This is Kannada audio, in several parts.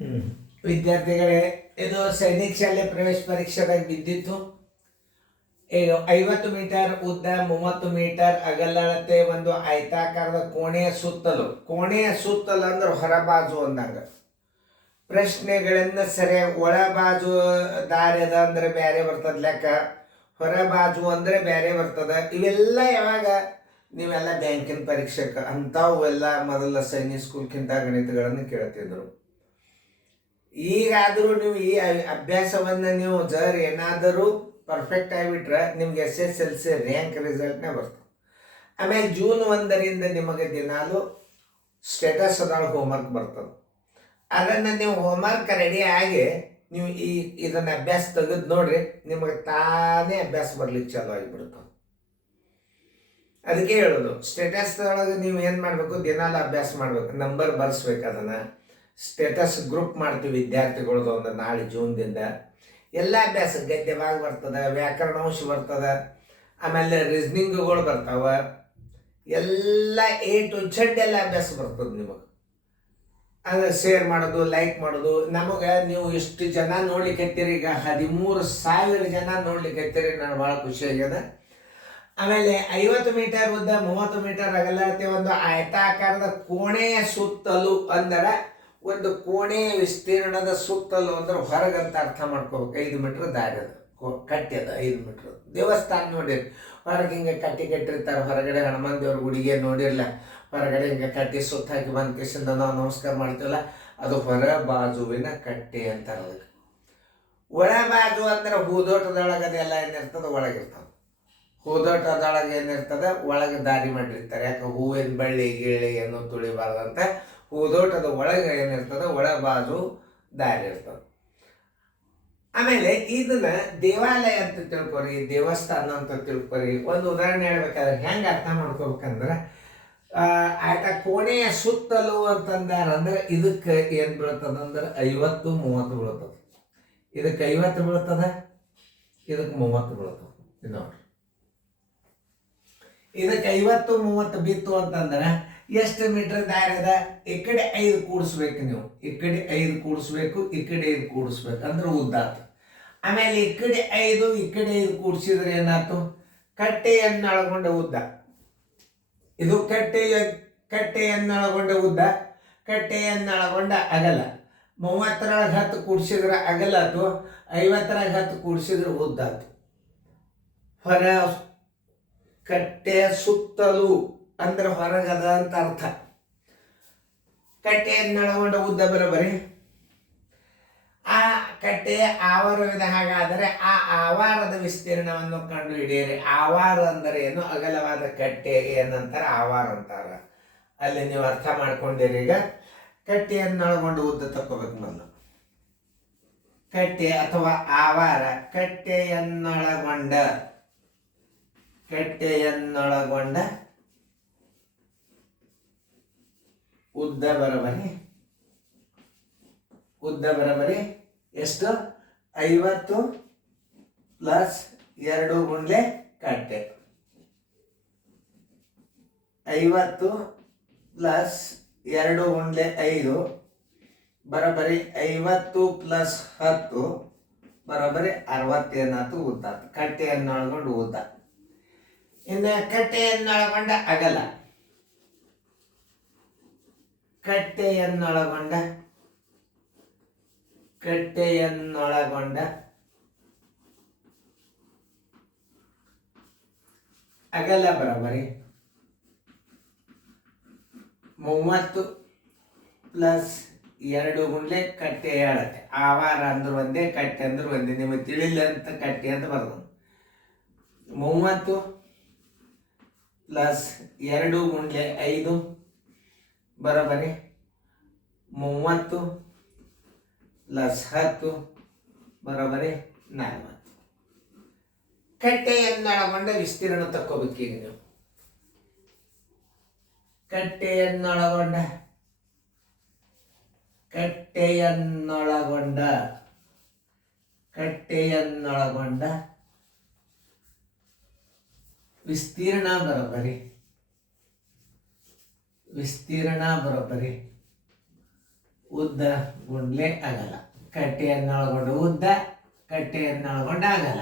ಹ್ಮ್. ವಿದ್ಯಾರ್ಥಿಗಳೇ, ಇದು ಸೈನಿಕ ಶಾಲೆ ಪ್ರವೇಶ ಪರೀಕ್ಷೆದಾಗ ಬಿದ್ದಿತ್ತು. ಈಗ 50 ಮೀಟರ್ ಉದ್ದ, 30 ಮೀಟರ್ ಅಗಲತೆ ಒಂದು ಆಯತಾಕಾರದ ಕೋಣೆಯ ಸುತ್ತಲು ಅಂದ್ರೆ ಹೊರಬಾಜು ಅಂದಾಗ ಪ್ರಶ್ನೆಗಳನ್ನ ಸರಿಯಾಗಿ ಒಳಬಾಜು ದಾರಿ ಅದ ಅಂದ್ರೆ ಬೇರೆ ಬರ್ತದ ಲೆಕ್ಕ, ಹೊರಬಾಜು ಅಂದ್ರೆ ಬೇರೆ ಬರ್ತದ. ಇವೆಲ್ಲ ಯಾವಾಗ ನೀವೆಲ್ಲ ಬ್ಯಾಂಕಿನ ಪರೀಕ್ಷೆಗೆ ಅಂಥವೆಲ್ಲ ಮೊದಲ ಸೈನಿಕ್ ಸ್ಕೂಲ್ಗಿಂತ ಗಣಿತಗಳನ್ನು ಕೇಳ್ತಿದ್ರು. ಈಗಾದರೂ ನೀವು ಈ ಅಭ್ಯಾಸವನ್ನು ನೀವು ಏನಾದರೂ ಪರ್ಫೆಕ್ಟ್ ಆಗಿಬಿಟ್ರೆ ನಿಮ್ಗೆ SSLC ರ್ಯಾಂಕ್ ರಿಸಲ್ಟ್ನೇ ಬರ್ತದೆ. ಆಮೇಲೆ ಜೂನ್ 1ರಿಂದ ನಿಮಗೆ ದಿನಾಲು ಸ್ಟೇಟಸ್ ಅದೊಳಗೆ ಹೋಮ್ವರ್ಕ್ ಬರ್ತದೆ. ಅದನ್ನು ನೀವು ಹೋಮ್ವರ್ಕ್ ರೆಡಿ ಆಗಿ ನೀವು ಇದನ್ನು ಅಭ್ಯಾಸ ತೆಗೆದು ನೋಡ್ರಿ, ನಿಮಗೆ ತಾನೇ ಅಭ್ಯಾಸ ಬರ್ಲಿಕ್ಕೆ ಚಾಲು ಆಗಿಬಿಡ್ತದೆ. ಅದಕ್ಕೆ ಹೇಳೋದು, ಸ್ಟೇಟಸ್ ಒಳಗೆ ನೀವು ಏನು ಮಾಡಬೇಕು, ದಿನಾಲು ಅಭ್ಯಾಸ ಮಾಡಬೇಕು, ನಂಬರ್ ಬರ್ಸ್ಬೇಕು. ಅದನ್ನು ಸ್ಟೇಟಸ್ ಗ್ರೂಪ್ ಮಾಡ್ತೀವಿ ವಿದ್ಯಾರ್ಥಿಗಳದ್ದು ಒಂದು ನಾಳೆ ಜೂನ್ದಿಂದ. ಎಲ್ಲ ಅಭ್ಯಾಸ ಗದ್ಯವಾಗ ಬರ್ತದೆ, ವ್ಯಾಕರಣಾಂಶ ಬರ್ತದೆ, ಆಮೇಲೆ ರೀಸ್ನಿಂಗ್ಗಳು ಬರ್ತಾವೆ, ಎಲ್ಲ A to Z ಎಲ್ಲ ಅಭ್ಯಾಸ ಬರ್ತದೆ ನಿಮಗೆ. ಅದು ಶೇರ್ ಮಾಡೋದು, ಲೈಕ್ ಮಾಡೋದು. ನಮಗೆ ನೀವು ಇಷ್ಟು ಜನ ನೋಡ್ಲಿಕ್ಕತ್ತೀರಿ, ಈಗ 13,000 ಜನ ನೋಡ್ಲಿಕ್ಕತ್ತೀರಿ, ನಾನು ಭಾಳ ಖುಷಿ ಆಗ್ಯದ. ಆಮೇಲೆ 50 ಮೀಟರ್ ಉದ್ದ, 30 ಮೀಟರ್ ಅಗಲತೆ ಒಂದು ಆಯತಾಕಾರದ ಕೋಣೆಯ ಸುತ್ತಲೂ ಅಂದರೆ ಒಂದು ಕೋಣೆಯ ವಿಸ್ತೀರ್ಣದ ಸುತ್ತಲೂ ಅಂದ್ರೆ ಹೊರಗಂತ ಅರ್ಥ ಮಾಡ್ಕೋಬೇಕು. 5 ಮೀಟರ್ ದಾರಿ ಅದ, ಕಟ್ಟಿ ಅದ 5 ಮೀಟರ್. ದೇವಸ್ಥಾನ ನೋಡಿರಿ, ಹೊರಗೆ ಹಿಂಗೆ ಕಟ್ಟಿರ್ತಾರೆ, ಹೊರಗಡೆ ಹನುಮಾನ್ ದೇವ್ರ ಗುಡಿಗೆ ನೋಡಿರಲ್ಲ, ಹೊರಗಡೆ ಹಿಂಗೆ ಕಟ್ಟಿ ಸುತ್ತ ಹಾಕಿ ಬಂದ ಕೇಸಿಂದ ನಾವು ನಮಸ್ಕಾರ ಮಾಡ್ತೀವಲ್ಲ, ಅದು ಹೊರ ಬಾಜುವಿನ ಕಟ್ಟೆ ಅಂತಾರೆ. ಅದಕ್ಕೆ ಒಳ ಬಾಜು ಅಂದ್ರೆ ಹೂದೋಟದೊಳಗೆ ಅದೆಲ್ಲ ಏನಿರ್ತದೆ ಒಳಗಿರ್ತದೆ. ಹೂದೋಟದೊಳಗೆ ಏನಿರ್ತದೆ ಒಳಗೆ ದಾರಿ ಮಾಡಿರ್ತಾರೆ. ಯಾಕೆ ಹೂವಿನ ಬಳ್ಳಿ ಗಿಳಿ ಏನು ತುಳಿಬಾರ್ದಂತ ಹೂದೋಟದ ಒಳಗೆ ಏನಿರ್ತದೆ ಒಳ ಬಾಜು ದಾರಿ ಇರ್ತದೆ. ಆಮೇಲೆ ಇದನ್ನ ದೇವಾಲಯ ಅಂತ ತಿಳ್ಕೊರಿ, ದೇವಸ್ಥಾನ ಅಂತ ತಿಳ್ಕೊರಿ. ಒಂದು ಉದಾಹರಣೆ ಹೇಳ್ಬೇಕಾದ್ರೆ ಹೆಂಗೆ ಅರ್ಥ ಮಾಡ್ಕೋಬೇಕಂದ್ರೆ, ಆಯ್ತಾ ಕೋಣೆಯ ಸುತ್ತಲೂ ಅಂತಂದ್ರೆ ಇದಕ್ಕೆ ಏನು ಬೀಳ್ತದಂದ್ರೆ 50 30 ಬೀಳ್ತದೆ. ಇದಕ್ಕೆ 50 ಬೀಳ್ತದ, ಇದಕ್ಕೆ 30 ಬೀಳ್ತದೆ. ಇದು ನೋಡ್ರಿ, ಇದಕ್ಕೆ 50 30 ಬಿತ್ತು ಅಂತಂದ್ರೆ ಎಷ್ಟು ಮೀಟರ್ ದಾರಿ ಅದ? ಈ ಕಡೆ 5 ಕೂಡಿಸ್ಬೇಕು ನೀವು, ಈ ಕಡೆ 5 ಕೂಡಿಸ್ಬೇಕು, ಈ ಕಡೆ 5 ಕೂಡಿಸ್ಬೇಕು ಅಂದ್ರೆ ಉದ್ದಾತು. ಆಮೇಲೆ ಈ ಕಡೆ 5 ಈ ಕಡೆ 5 ಕೂಡಿಸಿದ್ರೆ ಏನಾಯ್ತು? ಕಟ್ಟೆಯನ್ನೊಳಗೊಂಡ ಉದ್ದ. ಇದು ಕಟ್ಟೆಯನ್ನೊಳಗೊಂಡ ಉದ್ದ, ಕಟ್ಟೆಯನ್ನೊಳಗೊಂಡ ಅಗಲ. 30ರೊಳಗೆ 10 ಕೂಡಿಸಿದ್ರೆ ಅಗಲ ಆಯ್ತು, 50ರೊಳಗೆ 10 ಕೂಡಿಸಿದ್ರೆ ಉದ್ದಾತು. ಹೊರ ಕಟ್ಟೆಯ ಸುತ್ತಲೂ ಅಂದ್ರೆ ಹೊರಗದ ಅಂತ ಅರ್ಥ. ಕಟ್ಟೆಯನ್ನೊಳಗೊಂಡ ಉದ್ದ ಬರೋಬರಿ. ಆ ಕಟ್ಟೆಯ ಆವಾರವಿದೆ. ಹಾಗಾದರೆ ಆ ಆವಾರದ ವಿಸ್ತೀರ್ಣವನ್ನು ಕಂಡು ಹಿಡಿಯಿರಿ. ಆವಾರ ಅಂದರೆ ಏನು? ಅಗಲವಾದ ಕಟ್ಟೆ ಏನಂತಾರೆ? ಆವಾರ ಅಂತಾರ. ಅಲ್ಲಿ ನೀವು ಅರ್ಥ ಮಾಡ್ಕೊಂಡಿರಿ. ಈಗ ಕಟ್ಟೆಯನ್ನೊಳಗೊಂಡ ಉದ್ದ ತಕ್ಕೋಬೇಕು ಮೊದಲು. ಕಟ್ಟೆ ಅಥವಾ ಆವಾರ, ಕಟ್ಟೆಯನ್ನೊಳಗೊಂಡ ಉದ್ದ ಬರೋಬರಿ ಎಷ್ಟು? 50 ಪ್ಲಸ್ 2 ಗುಂಡ್ಲೆ ಕಟ್ಟೆ. 50 ಪ್ಲಸ್ 2 ಗುಂಡ್ಲೆ 5 ಬರೋಬರಿ 50 ಪ್ಲಸ್ 10 ಬರೋಬರಿ 60 ಏನಾಯ್ತು? ಉದ್ದಾತು. ಕಟ್ಟೆಯನ್ನೊಳಗೊಂಡು ಉದ್ದ. ಇನ್ನು ಕಟ್ಟೆಯನ್ನೊಳಗೊಂಡ ಅಗಲ, ಕಟ್ಟೆಯನ್ನೊಳಗೊಂಡ ಅಗಲ ಬರೋಬರಿ 30 ಪ್ಲಸ್ 2 ಗುಂಡ್ಲೆ ಕಟ್ಟೆ ಹೇಳತ್ತೆ. ಆವಾರ ಅಂದ್ರೆ ಒಂದೇ, ಕಟ್ಟೆ ಅಂದ್ರೆ ಒಂದೇ. ನಿಮಗೆ ತಿಳಿಲ್ಲ ಅಂತ ಕಟ್ಟೆ ಅಂತ ಬರ್ತದೆ. 30 ಪ್ಲಸ್ 2 ಗುಂಡ್ಲೆ 5 ಬರೋಬರಿ 30 ಪ್ಲಸ್ 10 ಬರೋಬರಿ 40. ಕಟ್ಟೆಯನ್ನೊಳಗೊಂಡ ವಿಸ್ತೀರ್ಣ ತಕ್ಕೋಬೇಕು. ಈಗ ನೀವು ಕಟ್ಟೆಯನ್ನೊಳಗೊಂಡ ವಿಸ್ತೀರ್ಣ ಬರೋಬರಿ ಉದ್ದ ಗುಂಡ್ಲೆ ಅಗಲ. ಕಟ್ಟೆಯನ್ನೊಳಗೊಂಡ ಉದ್ದ, ಕಟ್ಟೆಯನ್ನೊಳಗೊಂಡ ಅಗಲ.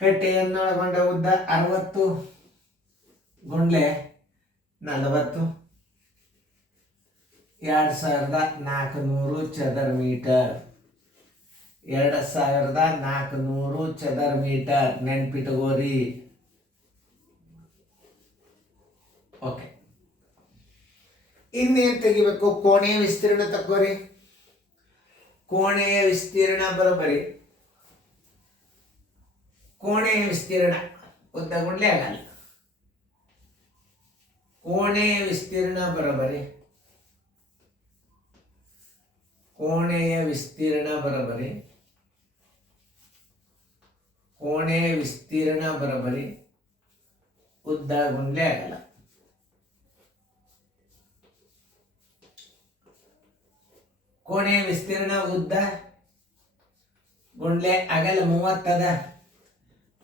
ಕಟ್ಟೆಯನ್ನೊಳಗೊಂಡ ಉದ್ದ 60 ಗುಂಡ್ಲೆ 40, 2400 ಚದರ ಮೀಟರ್. 2400 ಚದರ ಮೀಟರ್ ನೆನ್ಪಿಟ್ಕೋರಿ. ಓಕೆ, ಇನ್ನೇನು ತೆಗಿಬೇಕು? ಕೋಣೆಯ ವಿಸ್ತೀರ್ಣ ತಗೋರಿ. ಕೋಣೆಯ ವಿಸ್ತೀರ್ಣ ಬರೋಬರಿ ಕೋಣೆಯ ವಿಸ್ತೀರ್ಣ ಉದ್ದ ಗುಂಡ್ಲೆ ಆಗಲ್ಲ. ಕೋಣೆಯ ವಿಸ್ತೀರ್ಣ ಬರೋಬರಿ ಕೋಣೆಯ ವಿಸ್ತೀರ್ಣ ಬರೋಬರಿ ಕೋಣೆಯ ವಿಸ್ತೀರ್ಣ ಬರೋಬರಿ ಉದ್ದ ಗುಂಡ್ಲೆ ಆಗಲ್ಲ. ಕೋಣೆಯ ವಿಸ್ತೀರ್ಣ ಉದ್ದ ಗುಂಡ್ಲೆ ಅಗಲ 30 ಅದ.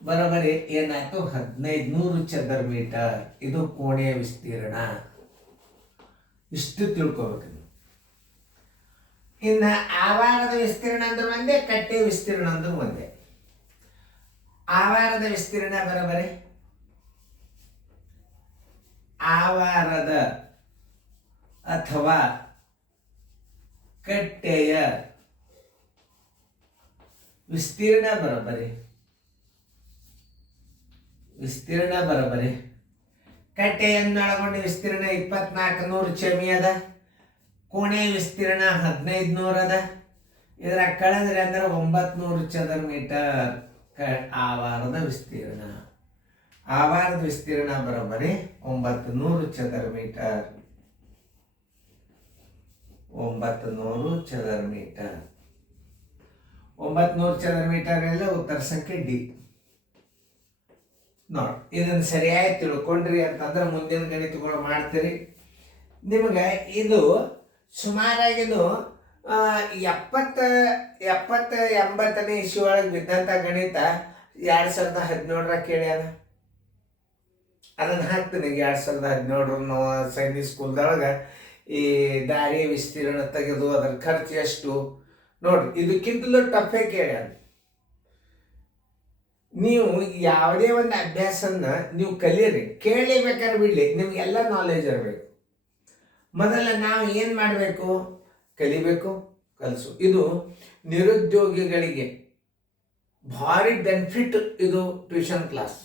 ಬರೋಬರಿ ಏನಾಯ್ತು? 1500 ಚದರ ಮೀಟರ್. ಇದು ಕೋಣೆಯ ವಿಸ್ತೀರ್ಣ. ಇಷ್ಟು ತಿಳ್ಕೊಬೇಕು. ಇನ್ನು ಆವಾರದ ವಿಸ್ತೀರ್ಣ ಅಂದ್ರೆ ಒಂದೇ, ಕಟ್ಟೆ ವಿಸ್ತೀರ್ಣ ಅಂದ್ರೆ ಒಂದೇ. ಆವಾರದ ವಿಸ್ತೀರ್ಣ ಬರೋಬರಿ ಆವಾರದ ಅಥವಾ ಕಟ್ಟೆಯ ವಿಸ್ತೀರ್ಣ ಬರೋಬರಿ ಕಟ್ಟೆಯನ್ನೊಳಗೊಂಡ ವಿಸ್ತೀರ್ಣ 2400 ಚಮಿ ಅದ. ಕೋಣೆಯ ವಿಸ್ತೀರ್ಣ 1500 ಅದ. ಇದರ ಕಳೆದ್ರೆ ಅಂದ್ರೆ 900 ಚದರ ಮೀಟರ್ ಆವಾರದ ವಿಸ್ತೀರ್ಣ. ಆವಾರದ ವಿಸ್ತೀರ್ಣ ಬರೋಬರಿ 900 ಚದರ ಮೀಟರ್. 900 ಚದರ ಮೀಟರ್. 900 ಚದರ ಮೀಟರ್ ಎಲ್ಲ ಉತ್ತರ ಸಂಖ್ಯೆ ಡಿ. ನೋಡಿ, ಇದನ್ನು ಸರಿಯಾಗಿ ತಿಳ್ಕೊಂಡ್ರಿ ಅಂತಂದ್ರೆ ಮುಂದಿನ ಗಣಿತಗಳು ಮಾಡ್ತೀರಿ. ನಿಮಗೆ ಇದು ಸುಮಾರಾಗಿದು 70-80ನೇ ಇಸ್ವಿ ಒಳಗೆ ಬಿದ್ದಂಥ ಗಣಿತ 2017 ಕೇಳ್ಯಾನ. ಅದನ್ನು ಹಾಕ್ತೀನಿ. 2017 ನಾವು ಸೈನಿಕ್ ಸ್ಕೂಲ್ದೊಳಗೆ ಈ ದಾರಿ ವಿಸ್ತೀರ್ಣ ತೆಗೆದು ಅದರ ಖರ್ಚು ಎಷ್ಟು ನೋಡ್ರಿ. ಇದಕ್ಕಿಂತಲೂ ಟಫೇ ಕೇಳ್ಯಾನ. ನೀವು ಯಾವುದೇ ಒಂದು ಅಭ್ಯಾಸನ ನೀವು ಕಲೀರಿ, ಕೇಳಲೇಬೇಕಾದ್ರೆ ಬಿಡಲಿ, ನಿಮ್ಗೆಲ್ಲ ನಾಲೆಜ್ ಇರಬೇಕು. ಮೊದಲ ನಾವು ಏನು ಮಾಡಬೇಕು? ಕಲಿಬೇಕು, ಕಲಿಸು. ಇದು ನಿರುದ್ಯೋಗಿಗಳಿಗೆ ಭಾರಿ ಬೆನಿಫಿಟ್. ಇದು ಟ್ಯೂಷನ್ ಕ್ಲಾಸ್.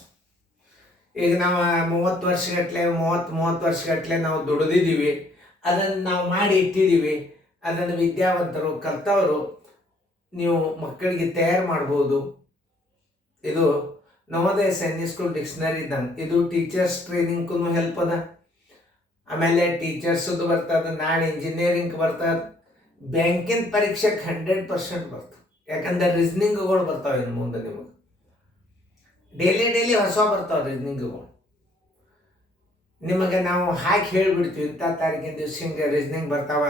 ಈಗ ನಾವು 30 ವರ್ಷಗಟ್ಟಲೆ ನಾವು ದುಡಿದಿದ್ದೀವಿ. ಅದನ್ನು ನಾವು ಮಾಡಿ ಇಟ್ಟಿದ್ದೀವಿ. ಅದನ್ನು ವಿದ್ಯಾವಂತರು ಕಲ್ತವರು ನೀವು ಮಕ್ಕಳಿಗೆ ತಯಾರು ಮಾಡ್ಬೋದು. ಇದು ನವೋದಯ ಸೈನಿಕ್ ಸ್ಕೂಲ್ ಡಿಕ್ಷನರಿ ಇದ್ದಂಗೆ. ಇದು ಟೀಚರ್ಸ್ ಟ್ರೈನಿಂಗ್ಗೂ ಹೆಲ್ಪ್ ಅದ. ಆಮೇಲೆ ಟೀಚರ್ಸದ್ದು ಬರ್ತದೆ, ನಾಳೆ ಇಂಜಿನಿಯರಿಂಗ್ ಬರ್ತದೆ, ಬ್ಯಾಂಕಿನ ಪರೀಕ್ಷೆಗೆ 100% ಬರ್ತದೆ. ಯಾಕಂದ್ರೆ ರೀಸ್ನಿಂಗ್ಗಳು ಬರ್ತಾವೆ ಇನ್ನು ಮುಂದೆ ನಿಮಗೆ. ಡೈಲಿ ಹೊಸ ಬರ್ತಾವೆ ರೀಸ್ನಿಂಗ್ಗಳು. ನಿಮಗೆ ನಾವು ಹಾಕಿ ಹೇಳಿಬಿಡ್ತೀವಿ, ಇಂಥ ತಾರೀಕಿನ ದಿವ್ಸ ಹಿಂಗೆ ರೀಸ್ನಿಂಗ್ ಬರ್ತಾವ,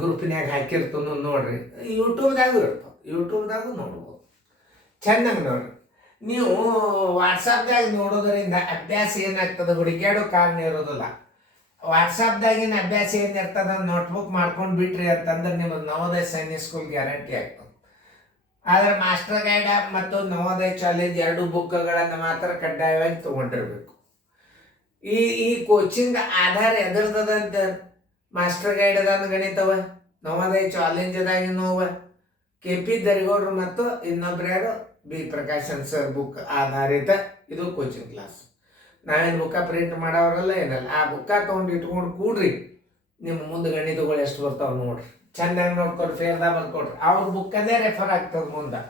ಗ್ರೂಪಿನಾಗ ಹಾಕಿರ್ತೀವಿ ನೋಡ್ರಿ. ಯೂಟ್ಯೂಬ್ದಾಗೂ ಇರ್ತಾವೆ, ಯೂಟ್ಯೂಬ್ದಾಗೂ ನೋಡ್ಬೋದು. ಚೆನ್ನಾಗಿ ನೋಡ್ರಿ. ನೀವು ವಾಟ್ಸಪ್ದಾಗ ನೋಡೋದರಿಂದ ಅಭ್ಯಾಸ ಏನಾಗ್ತದೆ? ಹುಡುಕ್ಯಾಡೋ ಕಾರಣ ಇರೋದಿಲ್ಲ. ವಾಟ್ಸಪ್ದಾಗಿನ ಅಭ್ಯಾಸ ಏನಿರ್ತದೆ ನೋಟ್ಬುಕ್ ಮಾಡ್ಕೊಂಡು ಬಿಟ್ರಿ ಅಂತಂದ್ರೆ ನಿಮಗೆ ನವೋದಯ ಸೈನಿಕ್ ಸ್ಕೂಲ್ ಗ್ಯಾರಂಟಿ ಆಗ್ತದೆ. ಆದರೆ ಮಾಸ್ಟರ್ ಗೈಡ ಮತ್ತು ನವೋದಯ ಚಾಲೆಂಜ್ 2 ಬುಕ್ಗಳನ್ನು ಮಾತ್ರ ಕಡ್ಡಾಯವಾಗಿ ತೊಗೊಂಡಿರ್ಬೇಕು. ಈ ಕೋಚಿಂಗ್ ಆಧಾರ ಎದರ್ದಂತ ಮಾಸ್ಟರ್ ಗೈಡ್ ಅದಾನ ಗಣಿತವ, ನವೋದಯ ಚಾಲೆಂಜ್ದಾಗಿನವ KP ದರಿಗೌಡರು ಮತ್ತು ಇನ್ನೊಬ್ರು B ಪ್ರಕಾಶನ್ ಸರ್ ಬುಕ್ ಆಧಾರಿತ ಇದು ಕೋಚಿಂಗ್ ಕ್ಲಾಸ್. ನಾವೇನು ಬುಕ್ಕ ಪ್ರಿಂಟ್ ಮಾಡೋರಲ್ಲ ಏನಲ್ಲ. ಆ ಬುಕ್ಕ ತೊಗೊಂಡು ಇಟ್ಕೊಂಡು ಕೂಡ್ರಿ, ನಿಮ್ಮ ಮುಂದೆ ಗಣಿತಗಳು ಎಷ್ಟು ಬರ್ತಾವೆ ನೋಡ್ರಿ. ಚೆನ್ನಾಗಿ ನೋಡ್ಕೊಡ್ರಿ, ಫೇರ್ದಾಗ ಬರ್ಕೊಡ್ರಿ. ಅವ್ರ ಬುಕ್ಕನ್ನೇ ರೆಫರ್ ಆಗ್ತದೆ ಮುಂದೆ.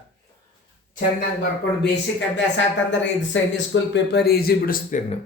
ಚೆನ್ನಾಗಿ ಬರ್ಕೊಂಡು ಬೇಸಿಕ್ ಅಭ್ಯಾಸ ಆತಂದ್ರೆ ಇದು ಸೈನಿಕ್ ಸ್ಕೂಲ್ ಪೇಪರ್ ಈಸಿ ಬಿಡಿಸ್ತೀರಿ ನೀವು.